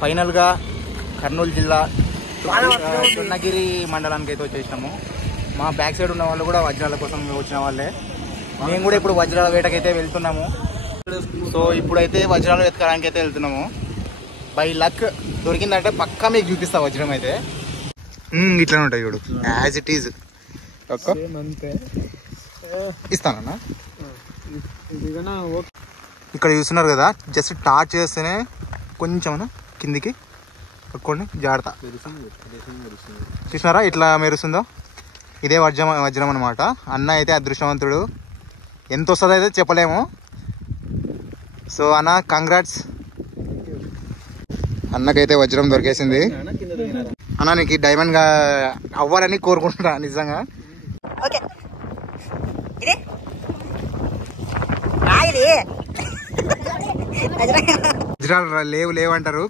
ఫైనల్గా కర్నూలు జిల్లా చున్నగిరి మండలానికి అయితే వచ్చేసినాము. మా బ్యాక్ సైడ్ ఉన్న వాళ్ళు కూడా వజ్రాల కోసం వచ్చిన వాళ్ళే. మేము కూడా ఇప్పుడు వజ్రాల వేటకైతే వెళ్తున్నాము. సో ఇప్పుడైతే వజ్రాలు వెతకడానికి అయితే వెళ్తున్నాము. బై లక్ దొరికిందంటే పక్కా మీకు చూపిస్తా వజ్రం అయితే. ఇట్లానే ఉంటాయి చూడు, యాజ్ ఇట్ ఈజ్. ఇస్తానన్నా. ఇక్కడ చూస్తున్నారు కదా, జస్ట్ టార్చ్ చేస్తేనే కొంచెం కిందికి పట్టుకోండి, జాగ్రత్త. చూసినారా ఇట్లా మెరుస్తుందో, ఇదే వజ్రం అనమాట. అన్న అయితే అదృష్టవంతుడు, ఎంత వస్తుందో అయితే చెప్పలేము. సో అన్న కంగ్రాట్స్, అన్నకైతే వజ్రం దొరికేసింది. అన్న నీకు డైమండ్ గా అవ్వాలని కోరుకుంటున్నా నిజంగా. వజ్రాలు లేవు లేవంటారు.